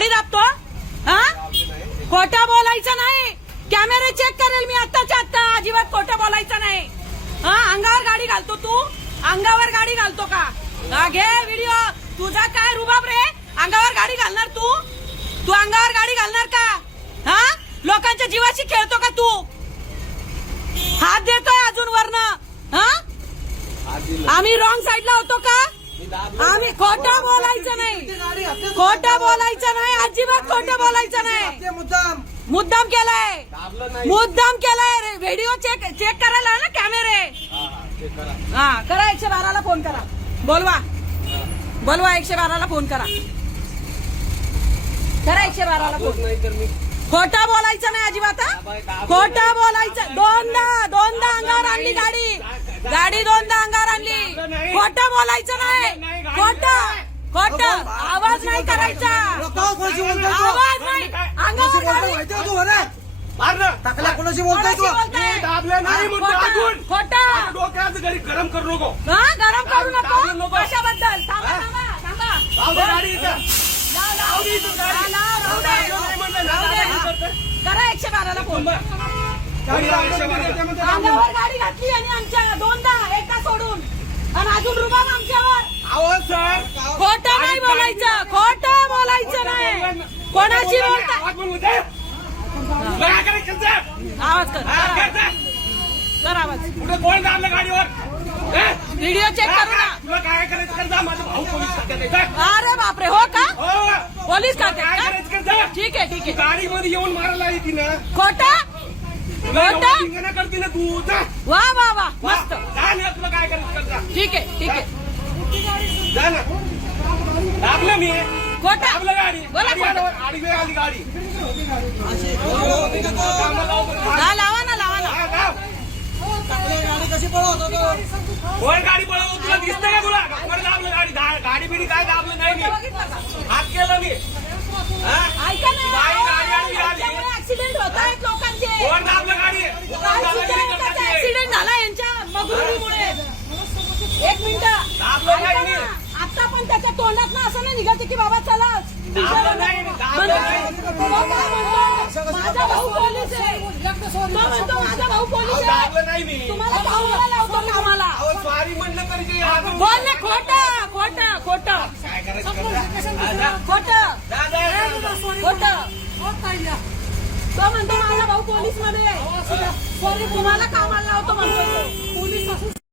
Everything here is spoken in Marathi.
गाडी दाबतो हा? खोटं बोलायचं नाही. कॅमेरे चेक करेल मी आत्ताच्या आत्ता. अजिबात खोटं बोलायचं नाही. हा, अंगावर गाडी घालतो तू? अंगावर गाडी घालतो का? घे व्हिडिओ. तुझा काय रुबाब रे? अंगावर गाडी घालणार तू? तू अंगावर गाडी घालणार का? हा, लोकांच्या जीवाशी खेळतो का तू? हात देतोय अजून वरनं. हा, आम्ही रॉंग साईडला होतो का? आम्ही खोटं बोलायचं नाही. खोटं बोलायचं नाही. अजिबात खोटं बोलायचं नाही. मुद्दाम केलाय. मुद्दाम केलाय. व्हिडिओ चेक करायला ना कॅमेरे. हा, करा. 112ला फोन करा. बोलवा 112ला फोन करा. 112ला फोन. खोटं बोलायचं नाही अजिबात. खोटं बोलायचं. दोनदा अंगावर आणली गाडी. दोनदा अंगावर आणली. खोटं बोलायचं नाही. खोटं आवाज नाही करायचा. आवाज नाही. अंगावर गाडी. टाकल्या कोणाशी बोलतोय तू? खोटं डोक्याचं घरी गरम करू नको. हा, गरम करू नको. कशाबद्दल? थांबा. करा 112ला फोन. अंगावर गाडी घातली आणि आमच्या दोनदा एका सोडून आणि अजून रुबाब आमच्यावर. अहो सर, खोटं नाही बोलायचं. खोटं बोलायचं नाही. कोणाशी बोलता? आवाज कर आवाज. कुठे कोण दाबलं गाडीवर? व्हिडिओ चेक करू ना. तुला काय करायचं कर जा. माझा भाऊ पोलीस खात्यात आहे. अरे बापरे, हो का? हो. पोलीस काय खात्यात करायचं कर जा. ठीक आहे. गाडीमध्ये येऊन मारायला येते ना. खोटं करते ना तू. जा वा मस्त. जा ना. तुला काय करायचं कर जा. ठीक आहे. जा ना. दाबलं मी. खोटं. दाबलं गाडी. बोला खोटं. आडवी आली गाडी. लावा ना. हा, दाब. गाडी कशी पळवतो तो? कोण गाडी पळवतो? तुला दिसतंय का? तुला कोण दाबलं गाडी? गाडी बिडी काय दाबलं नाही मी. हात केलं मी. ऐका ना. बाई गाडी आणली आली. ऍक्सिडेंट होत आहेत लोकांचे. कोण दाबलं गाडी? ऍक्सिडेंट झाला यांच्या मगरुरीमुळे. एक मिनिट. दाबलं नाही मी. आता पण त्याच्या तोंडात ना असं नाही निघायचं की बाबा चला. दाबलं नाही. माझा भाऊ पोलीस आहे. तो म्हणतो माझा भाऊ पोलीस आहे. दाबलं नाही मी. तुम्हाला भाऊला लावतो कामाला. अहो, सॉरी म्हणलं तरी ते बोल ना. खोटं काय करायचं कर जा. खोटं. तो म्हणतो माझा भाऊ पोलीस मध्ये. तुम्हाला कामाला लावतो म्हणतो.